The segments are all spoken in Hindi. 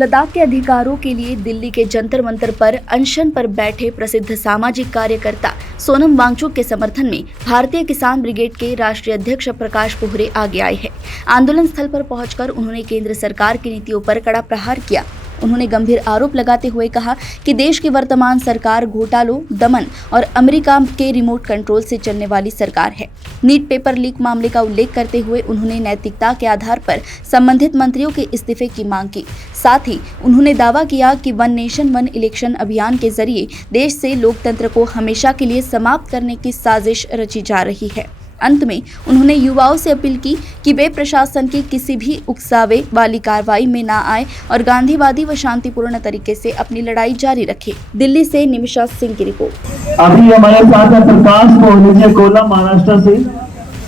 लद्दाख के अधिकारों के लिए दिल्ली के जंतर मंतर पर अनशन पर बैठे प्रसिद्ध सामाजिक कार्यकर्ता सोनम वांगचुक के समर्थन में भारतीय किसान ब्रिगेड के राष्ट्रीय अध्यक्ष प्रकाश पोहरे आगे आए हैं। आंदोलन स्थल पर पहुंचकर उन्होंने केंद्र सरकार की नीतियों पर कड़ा प्रहार किया। उन्होंने गंभीर आरोप लगाते हुए कहा कि देश की वर्तमान सरकार घोटालों, दमन और अमेरिका के रिमोट कंट्रोल से चलने वाली सरकार है। नीट पेपर लीक मामले का उल्लेख करते हुए उन्होंने नैतिकता के आधार पर संबंधित मंत्रियों के इस्तीफे की मांग की। साथ ही उन्होंने दावा किया कि वन नेशन वन इलेक्शन अभियान के जरिए देश से लोकतंत्र को हमेशा के लिए समाप्त करने की साजिश रची जा रही है। अंत में उन्होंने युवाओं से अपील की कि वे प्रशासन की किसी भी उकसावे वाली कार्रवाई में ना आए और गांधीवादी व शांतिपूर्ण तरीके से अपनी लड़ाई जारी रखें। दिल्ली से निमिषा सिंह की रिपोर्ट। अभी हमारे साथ है प्रकाश पोहरे, कोला महाराष्ट्र से।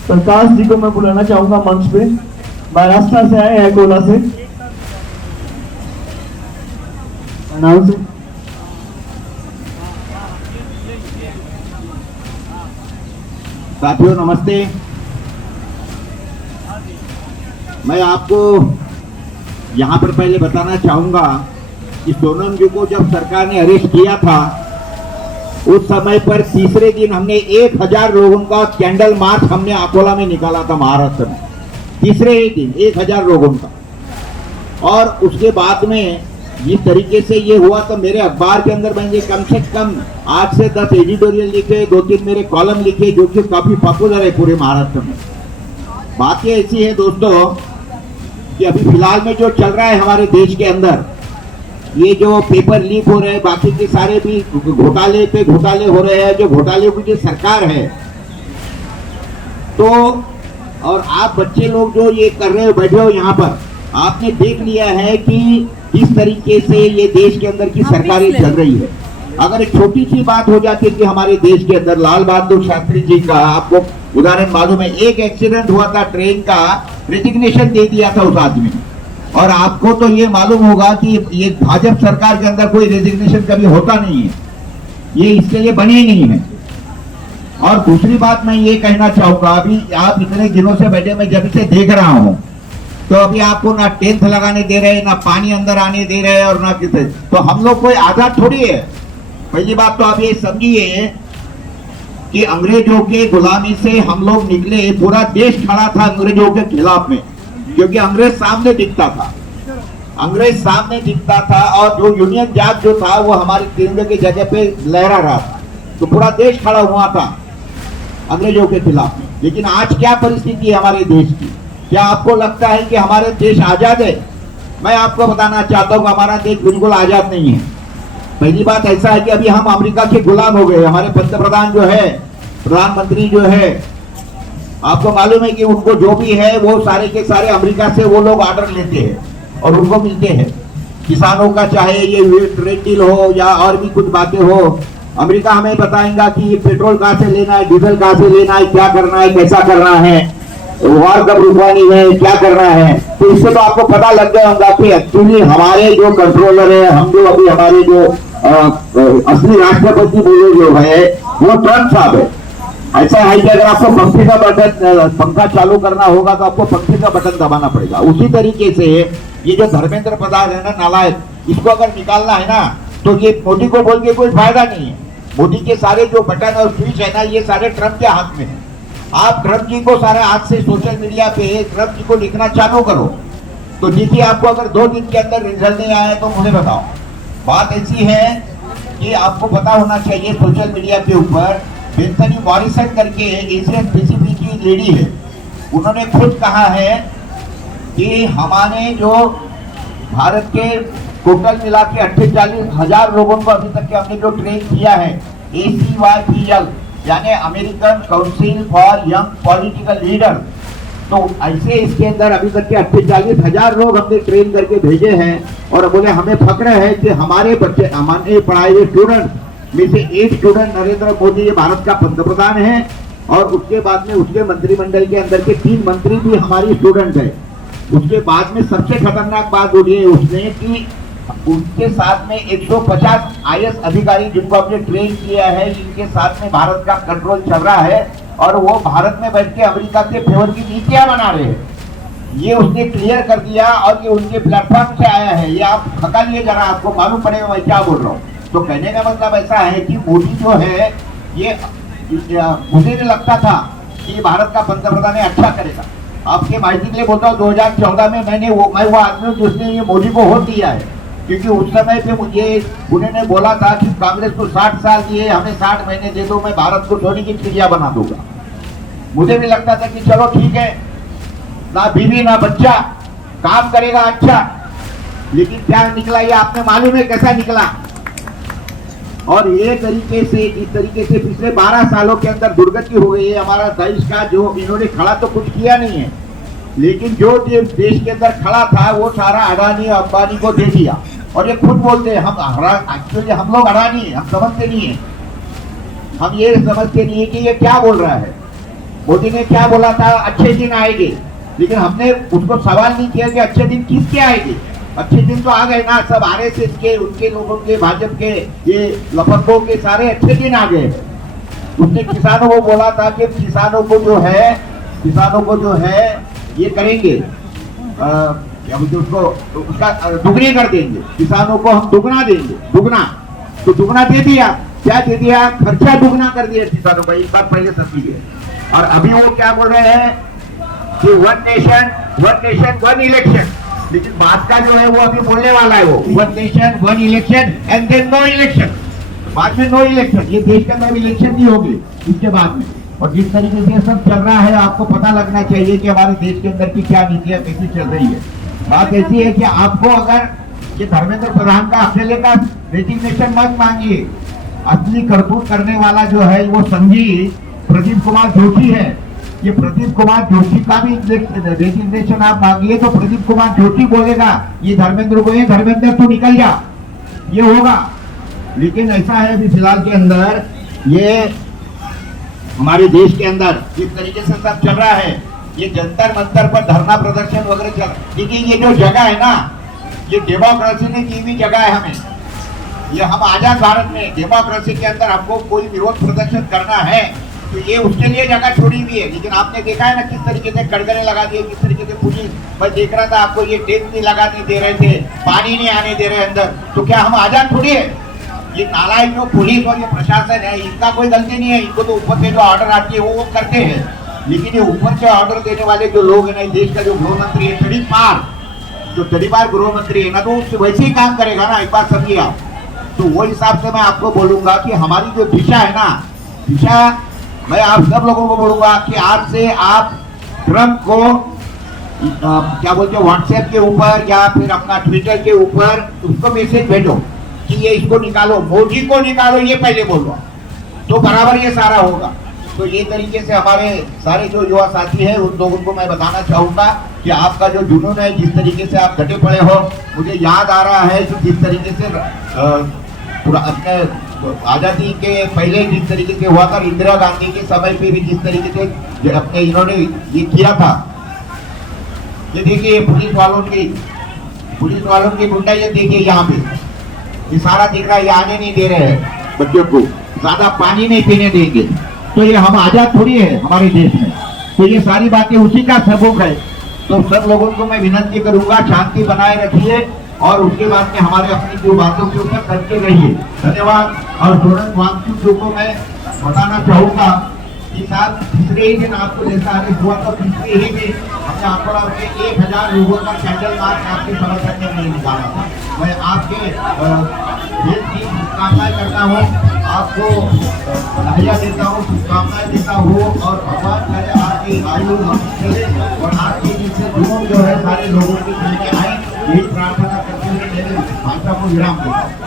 प्रकाश जी को मैं बुलाना चाहूंगा मंच पे। महाराष्ट्र से आए हैं, कोला से। नाम से साथियों नमस्ते। मैं आपको यहाँ पर पहले बताना चाहूँगा कि सोनम जी को जब सरकार ने अरेस्ट किया था उस समय पर तीसरे दिन हमने 1000 लोगों का कैंडल मार्च हमने अकोला में निकाला था, महाराष्ट्र में। तीसरे ही दिन 1000 लोगों का। और उसके बाद में जिस तरीके से ये हुआ तो मेरे अखबार के अंदर मैंने कम से कम 8 से 10 एडिटोरियल लिखे, 2-3 मेरे कॉलम लिखे, जो कि काफी पॉपुलर है पूरे महाराष्ट्र में। बात ये ऐसी है दोस्तों कि अभी फिलहाल में जो चल रहा है हमारे देश के अंदर, ये जो पेपर लीक हो रहे हैं, बाकी के सारे भी घोटाले पे घोटाले हो रहे हैं, जो घोटाले की जो सरकार है, तो और आप बच्चे लोग जो ये कर रहे हो, बैठे हो यहाँ पर, आपने देख लिया है कि किस तरीके से ये देश के अंदर की सरकारें चल रही है। अगर एक छोटी सी बात हो जाती है कि हमारे देश के अंदर लाल बहादुर शास्त्री जी का आपको उदाहरण मालूम है, एक एक्सीडेंट हुआ था, ट्रेन का रेजिग्नेशन दे दिया था उस आदमी ने। और आपको तो ये मालूम होगा कि ये भाजपा सरकार के अंदर कोई रेजिग्नेशन कभी होता नहीं है, ये इसके लिए बनी ही नहीं है। और दूसरी बात मैं ये कहना चाहूंगा, अभी आप इतने दिनों से बैठे, मैं जब इसे देख रहा हूँ तो अभी आपको ना टेंथ लगाने दे रहे, ना पानी अंदर आने दे रहे, और ना किसी, तो हम लोग कोई आजाद थोड़ी है। पहली बात तो आप ये समझिए कि अंग्रेजों के गुलामी से हम लोग निकले, पूरा देश खड़ा था अंग्रेजों के खिलाफ में, क्योंकि अंग्रेज सामने दिखता था, अंग्रेज सामने दिखता था, और जो यूनियन जैक जो था वो हमारे तिरंगे की जगह पे लहरा रहा था, तो पूरा देश खड़ा हुआ था अंग्रेजों के खिलाफ में। लेकिन आज क्या परिस्थिति है हमारे देश की? क्या आपको लगता है कि हमारे देश आजाद है? मैं आपको बताना चाहता हूँ हमारा देश बिल्कुल आजाद नहीं है। पहली बात ऐसा है कि अभी हम अमेरिका के गुलाम हो गए। हमारे पंतप्रधान जो है, प्रधानमंत्री जो है, आपको मालूम है कि उनको जो भी है वो सारे के सारे अमेरिका से वो लोग ऑर्डर लेते हैं और उनको मिलते हैं। किसानों का चाहे ये ट्रेड डील हो या और भी कुछ बातें हो, अमेरिका हमें बताएगा कि पेट्रोल कहाँ से लेना है, डीजल कहाँ से लेना है, क्या करना है, कैसा करना है, वॉर कब रुकवानी है, क्या करना है। तो इससे तो आपको पता लग गया होगा कि एक्चुअली हमारे जो कंट्रोलर है, हम जो अभी हमारे जो असली राष्ट्रपति बोले जो है वो ट्रम्प साहब है। ऐसा है कि अगर आपको पंखे का बटन, पंखा चालू करना होगा तो आपको पंखे का बटन दबाना पड़ेगा। उसी तरीके से ये जो धर्मेंद्र प्रधान है ना, नालायक, इसको अगर निकालना है ना तो ये मोदी को बोल के कोई फायदा नहीं है। मोदी के सारे जो बटन और स्विच है ना, ये सारे ट्रम्प के हाथ में है। आप ट्रम्प जी को सारे आज से सोशल मीडिया पे ट्रम्प जी को लिखना चालू करो, तो देखिए आपको अगर 2 दिन के अंदर रिजल्ट नहीं आया तो मुझे बताओ। बात ऐसी है कि आपको पता होना चाहिए, सोशल मीडिया के ऊपर बेंथनी मॉरिसन करके एशियन पैसिफिक की लेडी है, उन्होंने खुद कहा है कि हमारे जो भारत के टोटल मिला के 48,000 लोगों को अभी तक के हमने जो ट्रेन किया है, ACYPL यानी American council for young political leader, तो ऐसे इसके अंदर अभी तक के 48,000 लोग हमने ट्रेन करके भेजे हैं। और बोले हमें फक्र है कि हमारे बच्चे, हमारे पढ़ाए हुए स्टूडेंट में से 1 स्टूडेंट नरेंद्र मोदी, ये भारत का पंतप्रधान है, और उसके बाद में उसके मंत्रिमंडल के अंदर के 3 मंत्री भी हमारी स्टूडेंट है। उसके बाद में सबसे खतरनाक बात बोली है उसने कि उनके साथ में 150 IAS अधिकारी जिनको हमने ट्रेन किया है, इनके साथ में भारत का कंट्रोल चल रहा है, और वो भारत में बैठ के अमेरिका के फेवर की नीतियां बना रहे हैं। ये उसने क्लियर कर दिया और ये उनके प्लेटफॉर्म से आया है। ये आप खका लिए जरा, आपको मालूम पड़ेगा मैं क्या बोल रहा हूँ। तो कहने का मतलब ऐसा है कि मोदी जो है ये मुझे नहीं लगता था कि भारत का पंतप्रधान अच्छा करेगा। आपके माहिती के लिए बोलता हूँ 2014 में मैं वो आदमी हूँ जिसने ये मोदी को वोट दिया है, क्योंकि उस समय पे मुझे उन्होंने बोला था कि कांग्रेस को 60 साल दिए, हमें 60 महीने दे दो, मैं भारत को सोने की चिड़िया बना दूंगा। मुझे भी लगता था कि चलो ठीक है, ना बीवी ना बच्चा, काम करेगा अच्छा। लेकिन क्या निकला ये आपने मालूम है कैसा निकला। और ये तरीके से जिस तरीके से पिछले 12 सालों के अंदर दुर्गति हो गई है हमारा देश का, जो इन्होंने खड़ा तो कुछ किया नहीं है, लेकिन जो देश के अंदर खड़ा था वो सारा अडानी अंबानी को दे दिया। और ये खुद बोलते हैं एक्चुअली हम लोग अडानी हम समझते नहीं है, हम ये समझते नहीं है कि ये क्या बोल रहा है। मोदी ने क्या बोला था, अच्छे दिन आएंगे, लेकिन हमने उसको सवाल नहीं किया कि अच्छे दिन किसके आएंगे। अच्छे दिन तो आ गए ना, सब आरएसएस के, उनके लोगों के, भाजपा के, ये लफंगों के सारे अच्छे दिन आ गए। उसने किसानों को बोला था कि किसानों को जो है ये करेंगे, क्या बोलते उसको, उसका दुगनी कर देंगे, किसानों को हम दुगना देंगे, दुगना। तो दुगना दे दिया, क्या दे दिया, खर्चा दुगना कर दिया किसानों का। एक बात पहले समझिए। और अभी वो क्या बोल रहे हैं कि वन नेशन वन इलेक्शन, लेकिन बात का जो है वो अभी बोलने वाला है, वो one nation one election and then no election. बाद में नो इलेक्शन, ये देश के अंदर इलेक्शन नहीं होगी इसके बाद में। और जिस तरीके से सब चल रहा है, आपको पता लगना चाहिए कि हमारे देश के अंदर की क्या नीतियां कैसी चल रही है। बात ऐसी है कि आपको अगर ये धर्मेंद्र प्रधान का अकेले का रेजिग्नेशन मत मांगिए, असली करतूत करने वाला जो है वो संघी प्रदीप कुमार जोशी है। ये प्रदीप कुमार जोशी का भी रेजिग्नेशन आप मांगिए तो प्रदीप कुमार जोशी बोलेगा ये धर्मेंद्र को, ये धर्मेंद्र तो निकल जा, ये होगा। लेकिन ऐसा है अभी फिलहाल के अंदर ये हमारे देश के अंदर जिस तरीके से सब चल रहा है, ये जंतर मंतर पर धरना प्रदर्शन वगैरह चल, देखिए ये जो जगह है ना, ये डेमोक्रेसी ने दी हुई जगह है हमें। ये हम आजाद भारत में डेमोक्रेसी के अंदर हमको कोई विरोध प्रदर्शन करना है तो ये उसके लिए जगह छोड़ी हुई है। लेकिन आपने देखा है ना किस तरीके से कड़कड़े लगा दिए, किस तरीके से पुलिस, मैं देख रहा था आपको, ये टेंट नहीं लगाने दे रहे थे, पानी नहीं आने दे रहे अंदर। तो क्या हम आजाद थोड़ी है? ये नालायक जो पुलिस और ये प्रशासन है, इनका कोई गलती नहीं है, इनको तो ऊपर से जो ऑर्डर आती है वो करते हैं। लेकिन ये ऊपर से ऑर्डर देने वाले जो लोग है ना, देश का जो गृह मंत्री है तड़ीपार गृह मंत्री है ना, तो उससे वैसे ही काम करेगा ना, एक बात समझिए आप। तो वो हिसाब से मैं आपको बोलूंगा कि हमारी जो दिशा है ना, दिशा मैं आप सब लोगों को बोलूंगा कि आज से आप ट्रम्प को क्या बोलते हैं व्हाट्सएप के ऊपर या फिर अपना ट्विटर के ऊपर उसको मैसेज भेजो कि ये इसको निकालो, मोदी को निकालो, ये पहले बोलो, तो बराबर ये सारा होगा। तो ये तरीके से हमारे सारे जो युवा साथी हैं उन लोगों को मैं बताना चाहूंगा कि आपका जो जुनून है, जिस तरीके से आप डटे पड़े हो, मुझे याद आ रहा है कि जिस तरीके से अपने आजादी के पहले जिस तरीके से हुआ था, इंदिरा गांधी के समय पे भी जिस तरीके से अपने इन्होंने ये किया था। ये देखिए पुलिस वालों की गुंडा, ये देखिए यहाँ पे ये सारा दिख रहा है, ये आने नहीं दे रहे हैं बच्चों को, ज्यादा पानी नहीं पीने देंगे। तो ये हम आजाद थोड़ी है हमारे देश में, तो ये सारी बातें उसी का सबूत है। तो सब लोगों को मैं विनती करूंगा, शांति बनाए रखिए और उसके बाद में हमारे अपनी जो बातों के ऊपर करते रहिए। धन्यवाद। और सोनम वांगचुक को मैं बताना चाहूंगा कि साल तीसरे ही दिन आपको जैसा आदेश हुआ तो तीसरे ही दिन हमने आंकड़ा में 1000 लोगों का कैंडल मार्च आपके समर्थन में नहीं निकाला था। मैं आपके दिल की शुभकामनाएं करता हूँ, आपको बधाइयाँ देता हूँ, शुभकामनाएं देता हूँ और भगवान करे आपकी आयु लंबी चले और आपके जिससे जुनून जो है सारे लोगों के बीच में आए, यही प्रार्थना करते हुए मेरे भाषा को विराम देता हूँ।